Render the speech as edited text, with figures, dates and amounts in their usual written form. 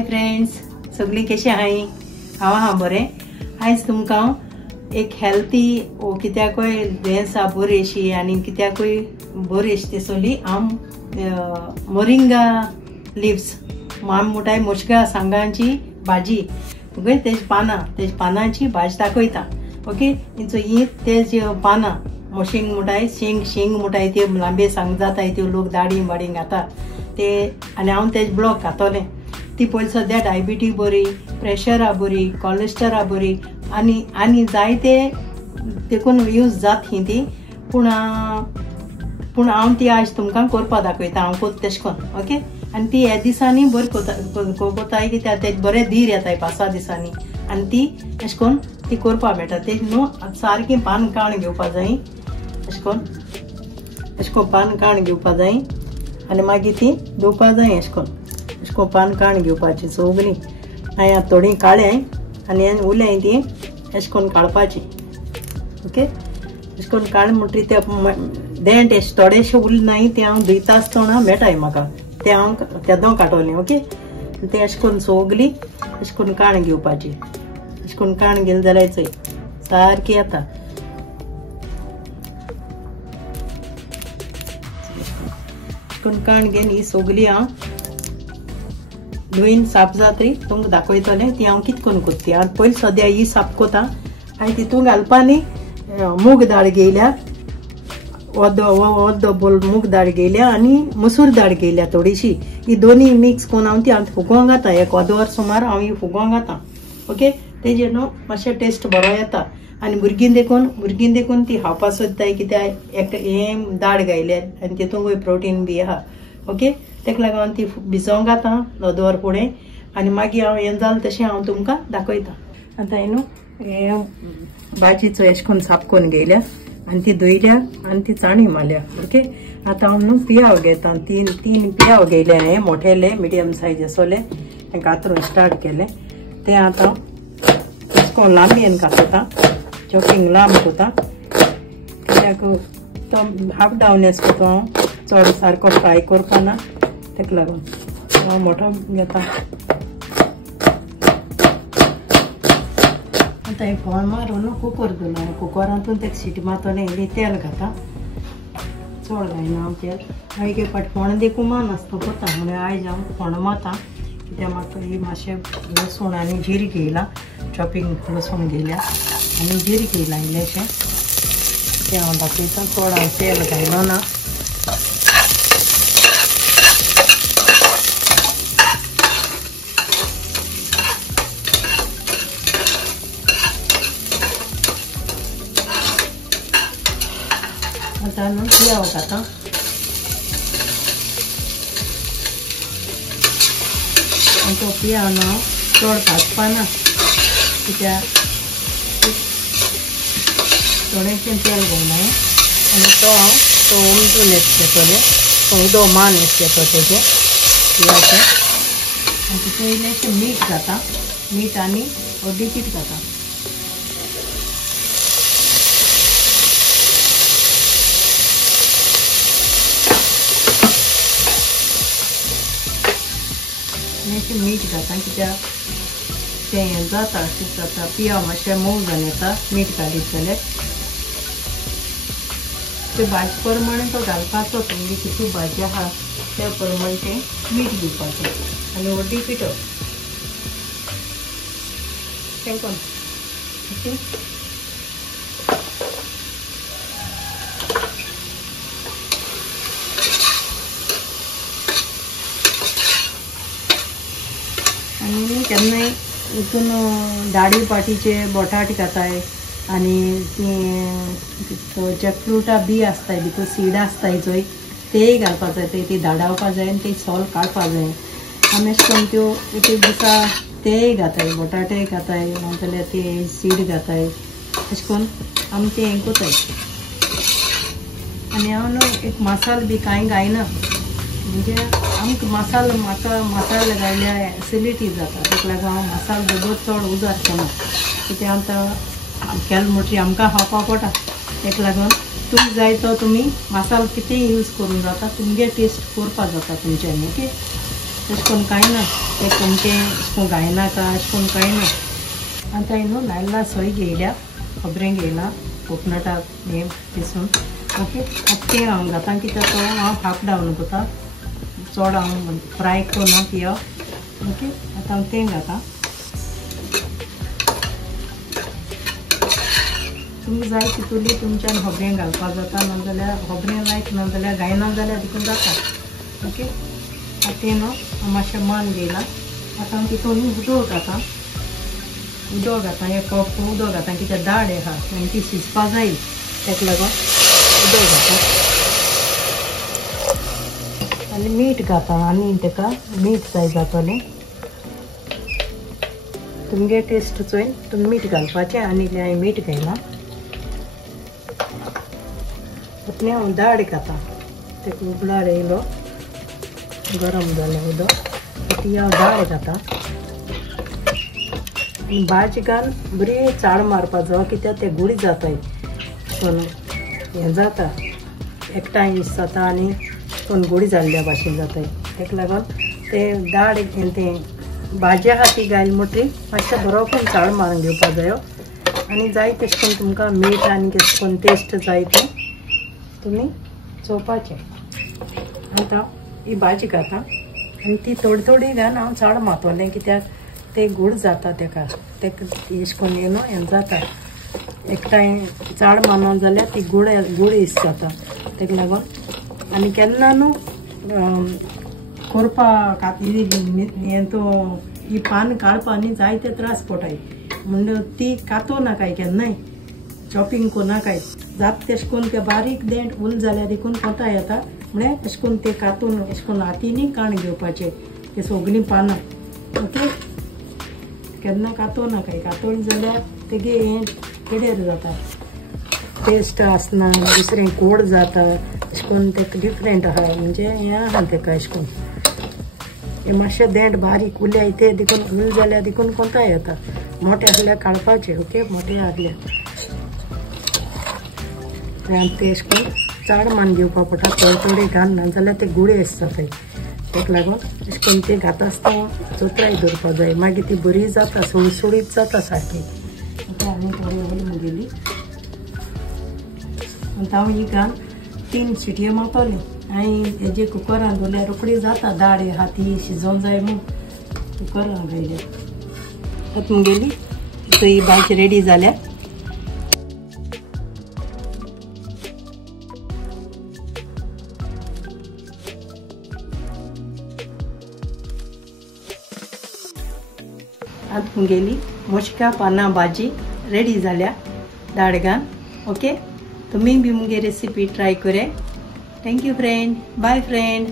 Hi friends, सगळीं कशी आहाय? हांव आहा बरें. आयज तुमकां एक हेल्थी ओ कित्याकूय हें आसा बरी अशी आनी कित्याकूय बरी अशी दिसली. हांव मोरिंगा लिव्स म्हणटाय मुशगा सांगांची भाजी ओके, तेज पानांची भाजी दाखयता. ओके, ही तेज पानां मोशिंग म्हणटाय शेंग म्हणटाय त्यो लांबे सांग जाताय त्यो लोक दाडी बाडी घाता ते, आनी हांव तेज ब्लॉक घातलें. ती पयलीं सद्या डायबिटीज बरी, प्रेशर आ बरी, कोलेस्ट्रॉल आ बरी आनी जायते देखून यूज जात ही ती. पूण हांव ती आज तुमकां करपा दाखयता. हांव कोत तेश कोन्न. ओके, आनी ती ह्या दिसांनी बरी कोताय कित्याक तेज बरें धीर येताय 5-6 दिसांनी आनी ती अशें कोन्न ती करपा मेळटा. तेज न्हू सारकी पान काण घेवपा जाय. अशें कोन्न पान काण घेवपा जाय आनी मागीर ती धुवपा जाय. अशें कोन्न पान काण घेवपाची सगळीं. हांवें आतां थोडीं काळ्याय आनी उरल्याय ती अशें कोन्न काडपाची. ओके, अशें कोन्न काड म्हणटरी ते देंट अशें थोडेशें उरनाय ते हांव धुयता आसतना मेळटाय म्हाका, ते हांव केदो काडटलें. ओके, ते अशें कोन्न सगळीं अशें कोन्न काण घेवपाची. अशें कोन्न काण घेतली जाल्यार चोय सारकी येता. अशें कोन्न काण घेवन ही सगळीं हांव धुवन साफ जातरी तुमकां दाखयतलें. ती हांव कितें करून कोत्ती. आनी पयलीं सद्या ही साफ कोता आनी तितूंत घालपानी मूग दाळ घेयल्या, अर्दो बोल मूग दाळ घेयल्या आनी मसूर दाळ घेयल्या थोडीशी. ही दोनी मिक्स करून हांव ती फुगोवंक घाता. एक अर्दवर सुमार हांव ही फुगोवंक घाता. ओके, तेजेर न्हू मातशें टेस्ट बरो येता आनी भुरगीं देखून ती खावपा सोदताय कित्याक एक हें दाळ घायल्या आनी तितूंत प्रोटीन बी आहा. ओके, तेका लागून ती भिजोवंक घाता अर्दवर फुडें आनी मागीर हांव हें जालें तशें हांव तुमकां दाखयता. आतां हें भाजीचो अशें करून साफ करून घेयल्या आनी ती धुयल्या आनी ती चाणी मारल्या. ओके, आतां हांव न्हू पियाव घेता. तीन पियाव घेयले हांवें, मोठेले मिडियम सायज आसोले. हें कातरून स्टार्ट केलें. ते आतां अशें करून लांबयेन कातता, चॉपिंग लांब कोता कित्याक तो हाफ डावन एस कोता. हांव चड सारको फ्राय करपाना, तेका लागून हांव मोठो घेता. आतां हें फोण मारून कुकर दवरला. कुकरांतून तेका सीटी मारतलें. इल्लें तेल घाता, चड घायना हांव तेल. हांवें एक पाट फोण देखून मानासतो कोता म्हणून आयज हांव फोण मारता कित्याक म्हाका ही मातशें लसूण आनी जिरें घेयला. चॉपिंग लसूण घेयल्या आनी जिरें घेयला इल्लेशें. तें हांव दाखयता. चड हांव तेल घायना ना. आतां न्हू पियाव घाता. आनी तो पियाव न्हू हांव चड भाजपाना कित्याक थोडेंशें तेल घायना आनी तो हांव उमटून घेतलें. उदो मान घेतो तेजें पियाचें आनी तितून इल्लेशें मीठ घाता. मीठ आनी अर्दी पीठ घाता. इल्लेशें मीठ घाता कित्याक तें हें जाता अशें जाता. पियाव मातशें मोव जावन येता मीठ घालीत जाल्यार. ते भाजी प्रमाणे तो घालपाचो. तुमगे कितली भाजी आहा त्या प्रमाणे तें मीठ दिवपाचें आनी अर्दी पिठो तें कोन्न. ओके, आनी केन्नाय हितून दाडी पाटीचे बोटाट घाताय आनी ती जॅकफ्रुटा बी आसताय भितर सीड आसताय चोय तेय घालपा जाय. ती धाडावपा जाय आनी ती सोल काडपा जाय. आमी अशें करून त्यो एक दिसा तेय घाताय, बोटाटय घाताय नाजाल्यार ते सीड घाताय. अशें करून आमी तें हें कोताय. आनी हांव न्हू एक मसालो बी कांय घायना म्हणजे म्हाका मसालो घायल्या एसिडिटी जाता. तेका लागून हांव मसालो दोदोर चड उजार करना कित्याक आतां केलें म्हणटरी आमकां खावपा पडटा. तेका लागून तुमकां जाय तो तुमी मसालो कितेंय यूज करूंक जाता. तुमगे टेस्ट करपा जाता तुमच्यांनी. ओके, अशें करून कांय ना तें तुमचें अशें करून गायनाका अशें करून कांय ना आतां न्हू नाल्ला सोय घेयल्या खोबरें घेयलां कोकनटाक हें पिसून ओके आतां तें हांव घातां कित्याक तो हांव हाफ डावन कोता चड हांव फ्राय करुना पियो ओके आतां हांव तें घातां तुमी जाय तितूली तुमच्यान खोबरें घालपाक जाता नाजाल्यार खोबरें लायक नाजाल्यार गायना जाल्यार तितून जाता ओके आतां तें न्हू हांव मातशें मान घेयलां आतां हांव तितून उदक घातां एक कप उदक घातां कित्याक दाळ आहा आनी ती शिजपा जायी ताका लागून उदक घातां आनी मीठ घातां आनी ताका मीठ जाय जातलें तुमगे टेस्ट चोयन तुमी मीठ घालपाचें आनी हांवें मीठ घायलां आतां हांव दाळ घातां ताका उबलार येयलो गरम जालें उदक ती हांव दाळ घातां आनी भाजी घाल बरी चाळ मारपा जाय कित्याक ते गुडी जाताय पूण हें जाता एकठांय इस जाता आनी पूण गुडी जाल्ल्या भाशेन जाताय ताका लागून ते दाळ तें भाजी आहा ती घायल म्हणटरी मातशें बरो करून चाळ मारून घेवपा जायो आनी जाय तशें करून तुमकां मीठ आनी कशें करून टेस्ट जाय तें तुमी चोवपाचें आतां ही भाजी घातां आनी ती थोडी थोडी घाल हांव चाळ मातोलें कित्याक ते गूड जाता ताका अशें करून यू नो हें जाता एकठांय चाळ मारना जाल्यार ती गूड इस जाता ताका लागून आनी केन्ना न्हू करपा हें तो ही पान काडपा न्ही जायते त्रास पडटाय म्हणून ती कातो नाकाय केन्नाय चॉपिंग कोनाकाय जाता तेशें करून ते बारीक देंट उल जाल्यार देखून कोता येता म्हळ्यार अशें करून ते कातून अशें करून हातींनी काण घेवपाचें ते सगळीं पानां ओके केन्ना कातो नाकाय कातोळी जाल्यार तेगे हें केडेर जाता टेस्ट आसना दुसरें गोड जाता अशें करून तेका डिफरंट आहा म्हणजे हें आहा तेका अशें करून हे मातशें देंट बारीक उरल्या ते देखून उल जाल्यार देखून कोंता येता मोठे आसल्यार काडपाचें ओके मोठे आसल्यार ते अशें करून चाड मान घेवपा पडटा थोडे थोडे घाल ना जाल्यार ते गुळे आसता ताका लागून अशें करून ते घाता आसतना चोत्राय दवरपा जाय मागीर ती बरी जाता सुळसुळीत जाता सारकी आतां आनी थोडी ओली मुगेली आतां हांव ही घाल 3 शिटयो मारतली हांवें हेजे कुकरान दवरल्यार रोखडी जाता दाळ आहा ती शिजोवंक जाय म्हूण कुकरान घायल्या आतां मुगेली ही भाजी रेडी जाल्या आतां मुगेली मुश्का पानां भाजी रेडी जाल्या दाळ घाल ओके तुमी बी मुगे रेसिपी ट्राय करे thank you friend bye friend